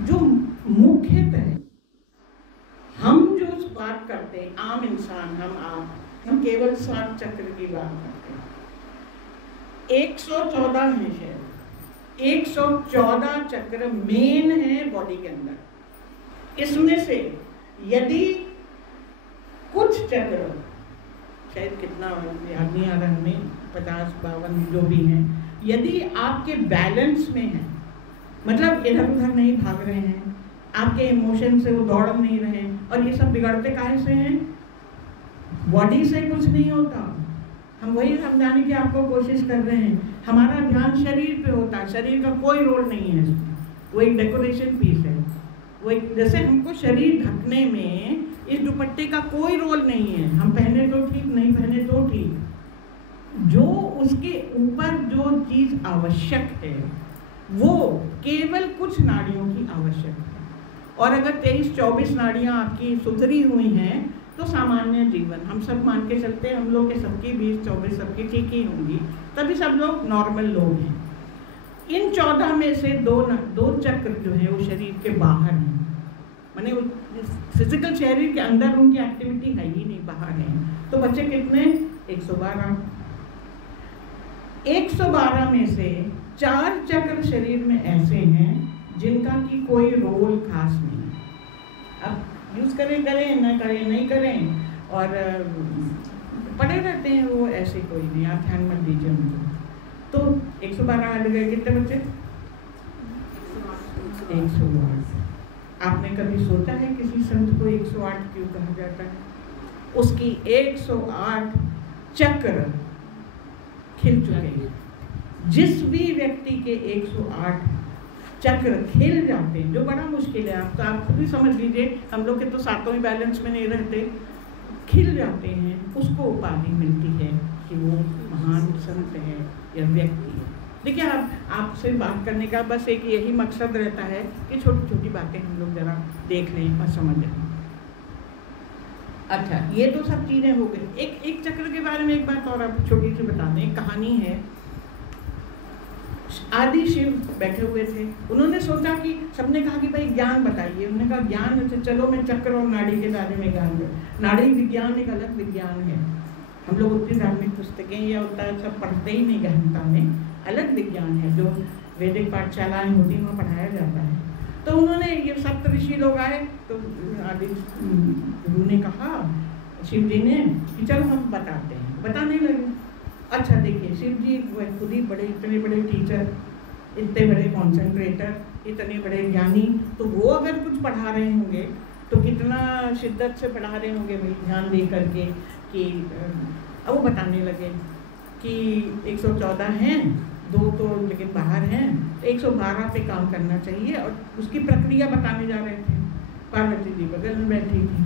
जो मुख्यतः हम जो बात करते हैं, आम इंसान, हम केवल 7 चक्र की बात करते हैं। 114 है शायद, 114 चक्र मेन है बॉडी के अंदर। इसमें से यदि कुछ चक्र, शायद कितना याद नहीं आ रहा हमें, 50-52 जो भी हैं, यदि आपके बैलेंस में है, मतलब इधर उधर नहीं भाग रहे हैं, आपके इमोशन से वो दौड़ नहीं रहे हैं, और ये सब बिगड़ते काहे से हैं? बॉडी से कुछ नहीं होता। हम वही समझाने की आपको कोशिश कर रहे हैं। हमारा ध्यान शरीर पे होता है, शरीर का कोई रोल नहीं है इसमें, वो एक डेकोरेशन पीस है। वो एक, जैसे हमको शरीर ढकने में इस दुपट्टे का कोई रोल नहीं है, हम पहने तो ठीक, नहीं पहने तो ठीक, जो उसके ऊपर जो चीज़ आवश्यक है वो केवल कुछ नाड़ियों की आवश्यक है। और अगर 23-24 नाड़ियाँ आपकी सुधरी हुई हैं तो सामान्य जीवन, हम सब मान के चलते हैं, हम लोग के सबकी 20-24 सबकी ठीक ही होंगी, तभी सब लोग नॉर्मल लोग हैं। इन 14 में से दो चक्र जो है वो शरीर के बाहर हैं, माने फिजिकल शरीर के अंदर उनकी एक्टिविटी है ही नहीं, बाहर है। तो बच्चे कितने? 112। 112 में से 4 चक्र शरीर में ऐसे हैं जिनका की कोई रोल खास नहीं। अब यूज़ करें ना करें, नहीं करें, और पड़े रहते हैं वो, ऐसे कोई नहीं, आप ध्यान मत दीजिए उनको। तो 112 हट गए, कितने बच्चे? 108। आपने कभी सोचा है किसी संत को 108 क्यों कहा जाता है? उसकी 108 चक्र खिल चुके हैं। जिस भी व्यक्ति के 108 चक्र खिल जाते हैं, जो बड़ा मुश्किल है, आप खुद भी समझ लीजिए, हम लोग के तो सातों बैलेंस में नहीं रहते, खिल जाते हैं, उसको उपाधि मिलती है कि वो महान संत है या व्यक्ति है। देखिए, आपसे बात करने का बस एक यही मकसद रहता है कि छोटी छोटी बातें हम लोग ज़रा देख लें और समझ लें। अच्छा, ये तो सब चीज़ें हो गई। एक चक्र के बारे में एक बात और आप छोटी सी बता दें। एक कहानी है, आदि शिव बैठे हुए थे, उन्होंने सोचा कि सबने कहा कि भाई ज्ञान बताइए। उन्होंने कहा ज्ञान, अच्छा चलो मैं चक्र और नाड़ी के बारे में ज्ञान दूं। नाड़ी विज्ञान एक अलग विज्ञान है, हम लोग उतनी धार्मिक पुस्तकें या उतना सब पढ़ते ही नहीं गहनता में, अलग विज्ञान है जो वैदिक पाठशालाएं होती हैं वहाँ पढ़ाया जाता है। तो उन्होंने, ये सप्त ऋषि लोग आए, तो आदि गुरु ने कहा शिव जी ने कि चलो हम बताते हैं, बताने लगे। अच्छा देखिए, शिव जी खुद ही बड़े, इतने बड़े टीचर, इतने बड़े कॉन्सेंट्रेटर, इतने बड़े ज्ञानी, तो वो अगर कुछ पढ़ा रहे होंगे तो कितना शिद्दत से पढ़ा रहे होंगे भाई, ध्यान दे करके कि अब वो बताने लगे कि 114 हैं, 2 तो लेकिन बाहर हैं, 112 पे काम करना चाहिए, और उसकी प्रक्रिया बताने जा रहे थे। पार्वती जी बगल में बैठी थी,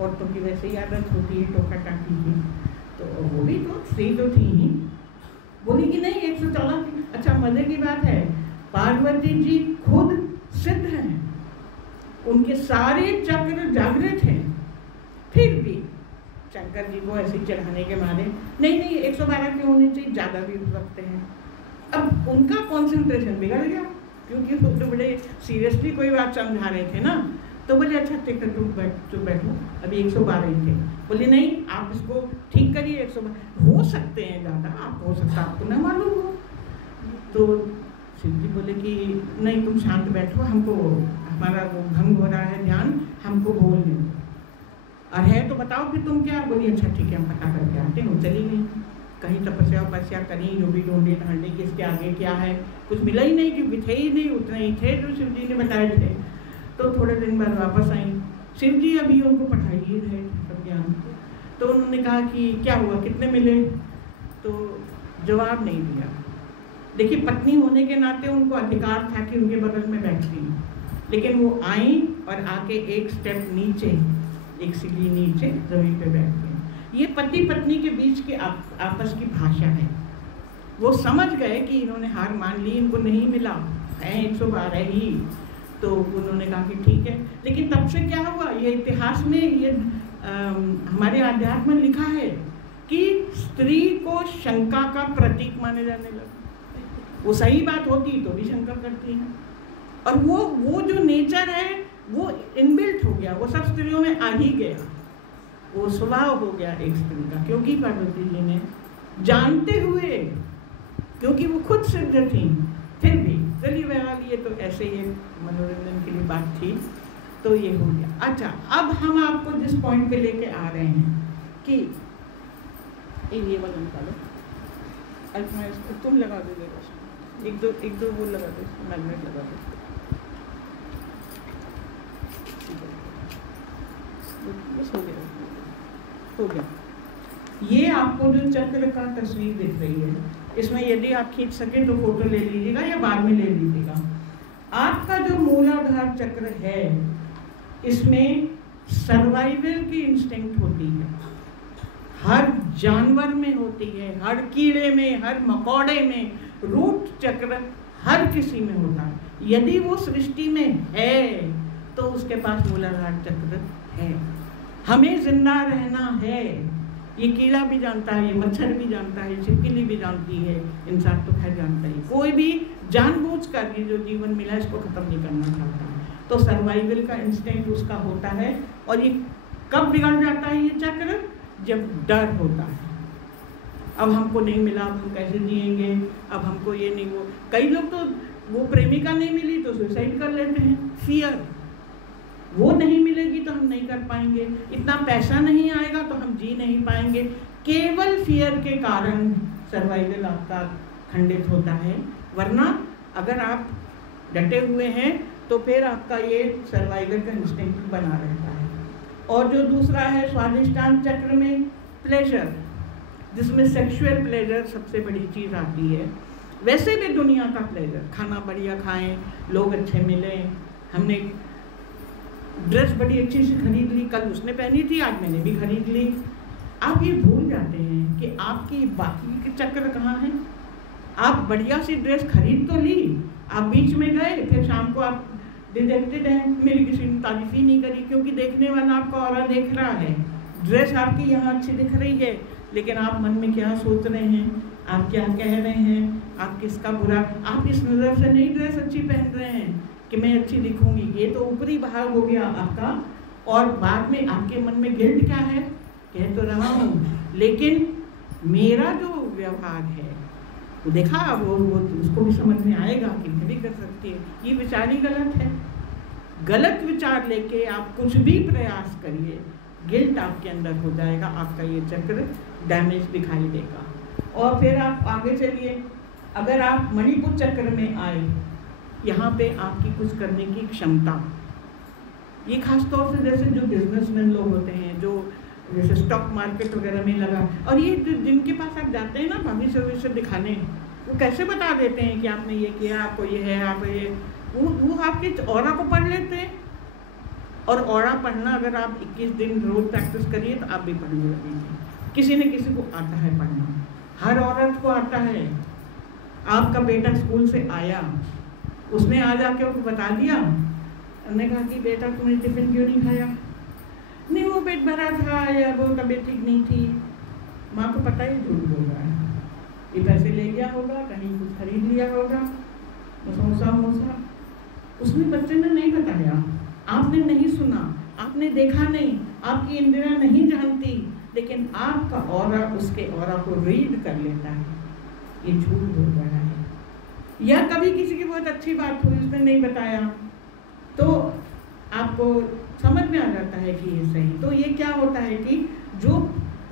औरतों की वैसे ही आदत होती है टोका टाकी की, तो वो भी तो स्त्री तो थी ही, बोली कि नहीं 114 थी। अच्छा, मजे की बात है, पार्वती जी खुद सिद्ध हैं, उनके सारे चक्र जागृत हैं, फिर भी शंकर जी को ऐसे चढ़ाने के मारे नहीं 112 के होने चाहिए, ज़्यादा भी हो सकते हैं। अब उनका कॉन्सेंट्रेशन बिगड़ गया, क्योंकि वो तो बड़े सीरियसली कोई बात समझा रहे थे ना, तो बोले अच्छा ठीक है तुम बैठो, अभी 112 ही थे। बोले नहीं, आप इसको ठीक करिए, 112 हो सकते हैं ज़्यादा, आप हो सकता आपको ना मालूम हो। तो शिव जी बोले कि नहीं तुम शांत बैठो, हमको हमारा वो भंग हो रहा है ध्यान, हमको बोलने दो, और है तो बताओ कि तुम क्या। बोली अच्छा ठीक है, हम पता करके आते हैं। चली गई, कहीं तपस्या करी, जो भी ढूंढे ढांढे कि इसके आगे क्या है, कुछ मिला ही नहीं, क्योंकि थे ही नहीं, उतने ही थे जो शिव जी ने बताए थे। तो थोड़े दिन बाद वापस आई, शिव जी अभी उनको पढ़ाई ही रहे सब ज्ञान। तो उन्होंने कहा कि क्या हुआ, कितने मिले, तो जवाब नहीं दिया। देखिए, पत्नी होने के नाते उनको अधिकार था कि उनके बगल में बैठती, लेकिन वो आई और आके एक स्टेप नीचे, एक सीढ़ी नीचे जमीन पे बैठ गए। ये पति पत्नी के बीच के आपस की भाषा है। वो समझ गए कि इन्होंने हार मान ली, इनको नहीं मिला है 112 ही, तो उन्होंने कहा कि ठीक है। लेकिन तब से क्या हुआ, ये इतिहास में ये हमारे आध्यात्म में लिखा है कि स्त्री को शंका का प्रतीक माने जाने लगा। वो सही बात होती तो भी शंका करती है, और वो जो नेचर है वो इनबिल्ट हो गया, वो सब स्त्रियों में आ ही गया, वो स्वभाव हो गया एक स्त्री का। क्योंकि पार्वती जी ने जानते हुए, क्योंकि वो खुद सिद्ध थी, फिर भी चलिए बहरहाल ये तो ऐसे ही मनोरंजन के लिए बात थी, तो ये हो गया। अच्छा, अब हम आपको जिस पॉइंट पे लेके आ रहे हैं कि ये वाला निकालो, अल्फा इसको तुम लगा दो, एक दो वो लगा दो, मैग्नेट लगा दो, बस हो गया। ये आपको जो चक्र का तस्वीर दिख रही है, इसमें यदि आप खींच सके तो फोटो ले लीजिएगा या बाद में ले लीजिएगा। आपका जो मूलाधार चक्र है, इसमें सर्वाइवल की इंस्टिंक्ट होती है, हर जानवर में होती है, हर कीड़े में, हर मकोड़े में। रूट चक्र हर किसी में होता है। यदि वो सृष्टि में है तो उसके पास मूलाधार चक्र है। हमें जिंदा रहना है, ये कीड़ा भी जानता है, ये मच्छर भी जानता है, छिपकली भी जानती है, इंसान तो खैर जानता ही। कोई भी जानबूझकर ये जो जीवन मिला इसको खत्म नहीं करना चाहता है। तो सर्वाइवल का इंस्टिंक्ट उसका होता है। और ये कब बिगड़ जाता है ये चक्र? जब डर होता है, अब हमको नहीं मिला, अब हम कैसे जिएंगे, अब हमको ये नहीं, वो कई लोग तो वो प्रेमिका नहीं मिली तो सुसाइड कर लेते हैं। फियर, वो नहीं मिलेगी तो हम नहीं कर पाएंगे, इतना पैसा नहीं आएगा तो हम जी नहीं पाएंगे। केवल फियर के कारण सर्वाइवल आपका खंडित होता है। वरना अगर आप डटे हुए हैं तो फिर आपका ये सर्वाइवल का इंस्टिंक्ट बना रहता है। और जो दूसरा है स्वादिष्टान चक्र में प्लेजर, जिसमें सेक्सुअल प्लेजर सबसे बड़ी चीज़ आती है। वैसे भी दुनिया का प्लेजर, खाना बढ़िया खाएं, लोग अच्छे मिलें, हमने ड्रेस बड़ी अच्छी सी खरीद ली, कल उसने पहनी थी, आज मैंने भी खरीद ली। आप ये भूल जाते हैं कि आपकी बाकी के चक्र कहाँ हैं। आप बढ़िया सी ड्रेस खरीद तो ली, आप बीच में गए, फिर शाम को आप डिजेक्टेड हैं, मेरी किसी ने तारीफ ही नहीं करी, क्योंकि देखने वाला आपका ऑरा देख रहा है। ड्रेस आपकी यहाँ अच्छी दिख रही है, लेकिन आप मन में क्या सोच रहे हैं, आप क्या कह रहे हैं, आप किसका बुरा, आप इस नज़र से नहीं ड्रेस अच्छी पहन रहे हैं कि मैं अच्छी दिखूंगी। ये तो ऊपरी भाग हो गया आपका। और बाद में आपके मन में गिल्ट क्या है, कह तो रहा हूँ, लेकिन मेरा जो व्यवहार है वो देखा, वो उसको भी समझ में आएगा कि मैं भी कर सकती है। ये विचार ही गलत है। गलत विचार लेके आप कुछ भी प्रयास करिए, गिल्ट आपके अंदर हो जाएगा, आपका ये चक्र डैमेज दिखाई देगा। और फिर आप आगे चलिए, अगर आप मणिपुर चक्र में आए, यहाँ पे आपकी कुछ करने की क्षमता, ये खास तौर से जैसे जो बिजनेसमैन लोग होते हैं, जो जैसे स्टॉक मार्केट वगैरह में लगा, और ये जिनके पास आप जाते हैं ना भविष्य दिखाने, वो कैसे बता देते हैं कि आपने ये किया, आपको ये है, आप ये, वो आपके ऑरा को पढ़ लेते हैं। और ऑरा पढ़ना अगर आप 21 दिन रोज प्रैक्टिस करिए तो आप भी पढ़ने लगेंगे। किसी न किसी को आता है पढ़ना, हर औरत को आता है। आपका बेटा स्कूल से आया, उसने आ जाके उसको बता दिया, उन्होंने कहा कि बेटा तुमने टिफिन क्यों नहीं खाया? नहीं, वो पेट भरा था या वो तबीयत ठीक नहीं थी। माँ को पता ही झूठ बोल रहा है, ये पैसे ले गया होगा, कहीं कुछ खरीद लिया होगा, समोसा वमोसा। उसने बच्चे ने नहीं बताया, आपने नहीं सुना, आपने देखा नहीं, आपकी इंद्रियां नहीं जानती, लेकिन आपका ऑरा उसके ऑरा को रीड कर लेता है। ये झूठ बोल रहा है। या कभी किसी की बहुत अच्छी बात हुई, उसने नहीं बताया, तो आपको समझ में आ जाता है कि ये सही। तो ये क्या होता है कि जो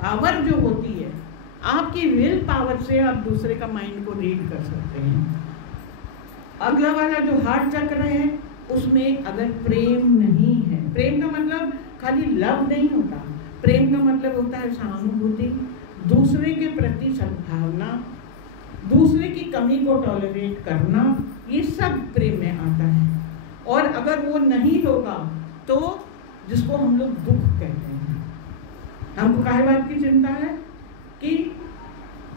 पावर जो होती है, आपकी विल पावर से आप दूसरे का माइंड को रीड कर सकते हैं। अगला वाला जो हार्ट चक्र है, उसमें अगर प्रेम नहीं है, प्रेम का मतलब खाली लव नहीं होता, प्रेम का मतलब होता है सहानुभूति, दूसरे के प्रति सद्भावना, दूसरे की कमी को टॉलरेट करना, ये सब प्रेम में आता है। और अगर वो नहीं होगा तो जिसको हम लोग दुख कहते हैं, हमको काहे बात की चिंता है कि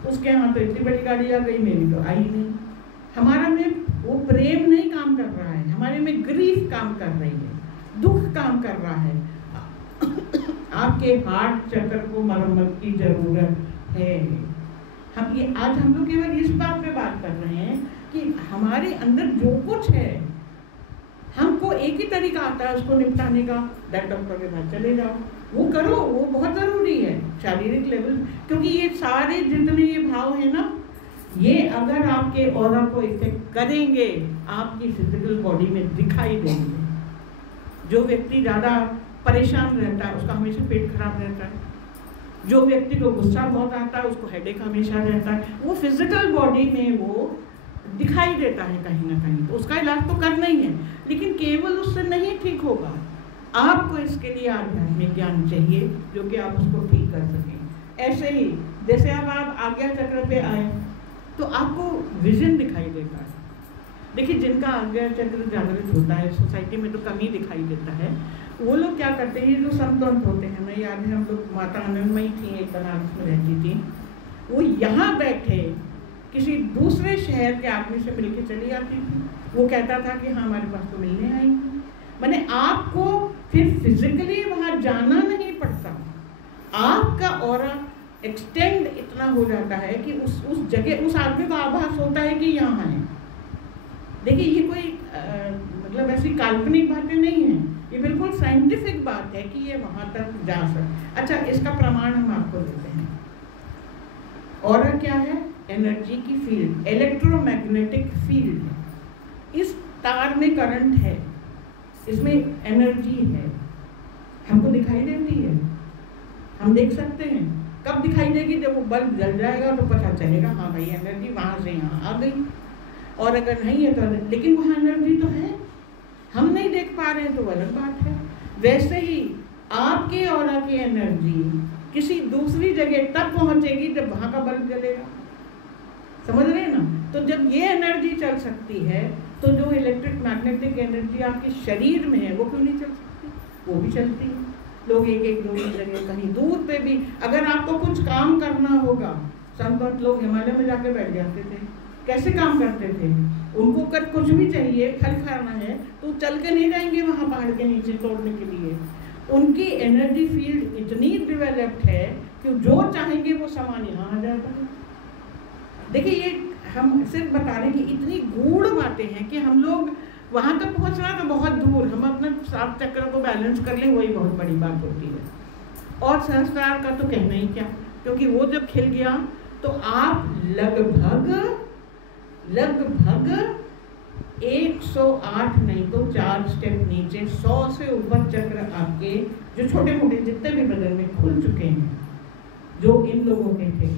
उसके यहाँ तो इतनी बड़ी गाड़ी आ गई, मेरी तो आई नहीं। हमारा में वो प्रेम नहीं काम कर रहा है, हमारे में ग्रीफ काम कर रही है, दुख काम कर रहा है। आपके हार्ट चक्र को मरम्मत की जरूरत है। हम लोग केवल इस बात पे बात कर रहे हैं कि हमारे अंदर जो कुछ है एक ही तरीका आता है उसको निपटाने का, दैट डॉक्टर के पास चले जाओ, वो करो, वो बहुत ज़रूरी है शारीरिक लेवल, क्योंकि ये सारे जितने ये भाव है ना, ये अगर आपके ऑरा को इफेक्ट करेंगे आपकी फिजिकल बॉडी में दिखाई देंगे। जो व्यक्ति ज़्यादा परेशान रहता है उसका हमेशा पेट खराब रहता है, जो व्यक्ति को गुस्सा बहुत आता है उसको हेडेक हमेशा रहता है, वो फिजिकल बॉडी में वो दिखाई देता है कहीं ना कहीं। तो उसका इलाज तो करना ही है, लेकिन केवल उससे नहीं ठीक होगा, आपको इसके लिए आध्यात्मिक ज्ञान चाहिए जो कि आप उसको ठीक कर सकें। ऐसे ही जैसे अब आप आज्ञा चक्र पे आए तो आपको विजन दिखाई देता है। देखिए जिनका आज्ञा चक्र जागृत होता है सोसाइटी में तो कम ही दिखाई देता है, वो लोग क्या करते हैं, जो संत होते हैं ना, याद है हम लोग माता आनंदमयी थी, एक बनारस में रहती थी, वो यहाँ बैठे किसी दूसरे शहर के आदमी से मिलके चली आती थी, वो कहता था कि हाँ हमारे पास तो मिलने आई थी। माने आपको फिर फिजिकली वहाँ जाना नहीं पड़ता, आपका ऑरा एक्सटेंड इतना हो जाता है कि उस जगह उस आदमी को आभास होता है कि यहाँ है। देखिए ये कोई मतलब ऐसी काल्पनिक बातें नहीं है, ये बिल्कुल साइंटिफिक बात है कि ये वहाँ तक जा सकते। अच्छा, इसका प्रमाण हम आपको देते हैं। ऑरा क्या है? एनर्जी की फील्ड, इलेक्ट्रोमैग्नेटिक फील्ड। इस तार में करंट है, इसमें एनर्जी है, हमको दिखाई देती है, हम देख सकते हैं। कब दिखाई देगी? जब वो बल्ब जल जाएगा तो पता चलेगा हाँ भाई एनर्जी वहाँ से यहाँ आ गई। और अगर नहीं है तो, लेकिन वहाँ एनर्जी तो है, हम नहीं देख पा रहे हैं तो अलग बात है। वैसे ही आपके ऑरा की एनर्जी किसी दूसरी जगह तब पहुँचेगी जब वहाँ का बल्ब जलेगा, समझ रहे हैं ना? तो जब ये एनर्जी चल सकती है तो जो इलेक्ट्रिक मैग्नेटिक एनर्जी आपके शरीर में है वो क्यों नहीं चल सकती? वो भी चलती है। लोग एक एक दो जगह कहीं दूर पे भी अगर आपको कुछ काम करना होगा, संत लोग हिमालय में जाके बैठ जाते थे, कैसे काम करते थे? उनको कर कुछ भी चाहिए, फल खाना है तो चल के नहीं जाएंगे वहाँ पहाड़ के नीचे तोड़ने के लिए। उनकी एनर्जी फील्ड इतनी डेवलप्ड है कि जो चाहेंगे वो सामान यहाँ आ जाता है। देखिए ये हम सिर्फ बता रहे हैं कि इतनी गूढ़ बातें हैं कि हम लोग वहाँ तक पहुँचना तो बहुत दूर, हम अपने 7 चक्र को बैलेंस कर लें वही बहुत बड़ी बात होती है। और सहस्त्रार का तो कहना ही क्या, क्योंकि वो जब खिल गया तो आप लगभग 108 नहीं तो 4 स्टेप नीचे 100 से ऊपर चक्र आपके जो छोटे मोटे जितने भी बदन में खुल चुके हैं, जो इन लोगों के थे,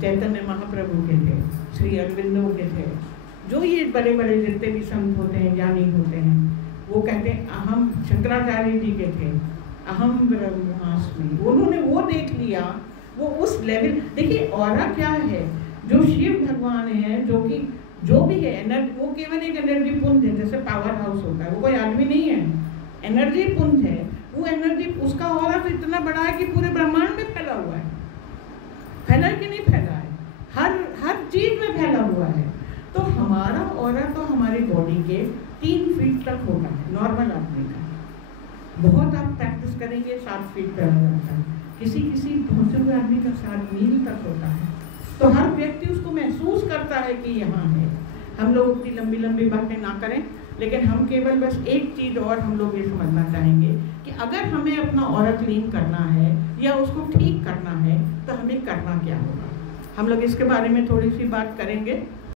चैतन्य महाप्रभु के थे, श्री अरविंदो के थे, जो ये बड़े बड़े जितने भी संत होते हैं, ज्ञानी होते हैं, वो कहते हैं अहम, शंकराचार्य जी के थे, अहम ब्रह्मास्मि, उन्होंने वो देख लिया, वो उस लेवल। देखिए ऑरा क्या है, जो शिव भगवान है, जो कि जो भी है एनर्जी, वो केवल एक एनर्जी पुंज है, जैसे पावर हाउस होता है, वो कोई आदमी नहीं है, एनर्जी पुंज है। वो एनर्जी, उसका ऑरा तो इतना बड़ा है कि पूरे ब्रह्मांड में फैला हुआ है, फैला कि नहीं फैला है, हर चीज में फैला हुआ है। तो हमारा ऑरा तो हमारी बॉडी के 3 फीट तक होता है नॉर्मल आदमी का। बहुत आप प्रैक्टिस करेंगे 7 फीट तक हो जाता है, किसी पहुंचे हुए आदमी का 7 मील तक होता है। तो हर व्यक्ति उसको महसूस करता है कि यहाँ है। हम लोग उतनी लंबी लंबी बातें ना करें, लेकिन हम केवल बस एक चीज़ और हम लोग ये समझना चाहेंगे कि अगर हमें अपना ऑरा क्लीन करना है या उसको ठीक करना है तो हमें करना क्या होगा। हम लोग इसके बारे में थोड़ी सी बात करेंगे।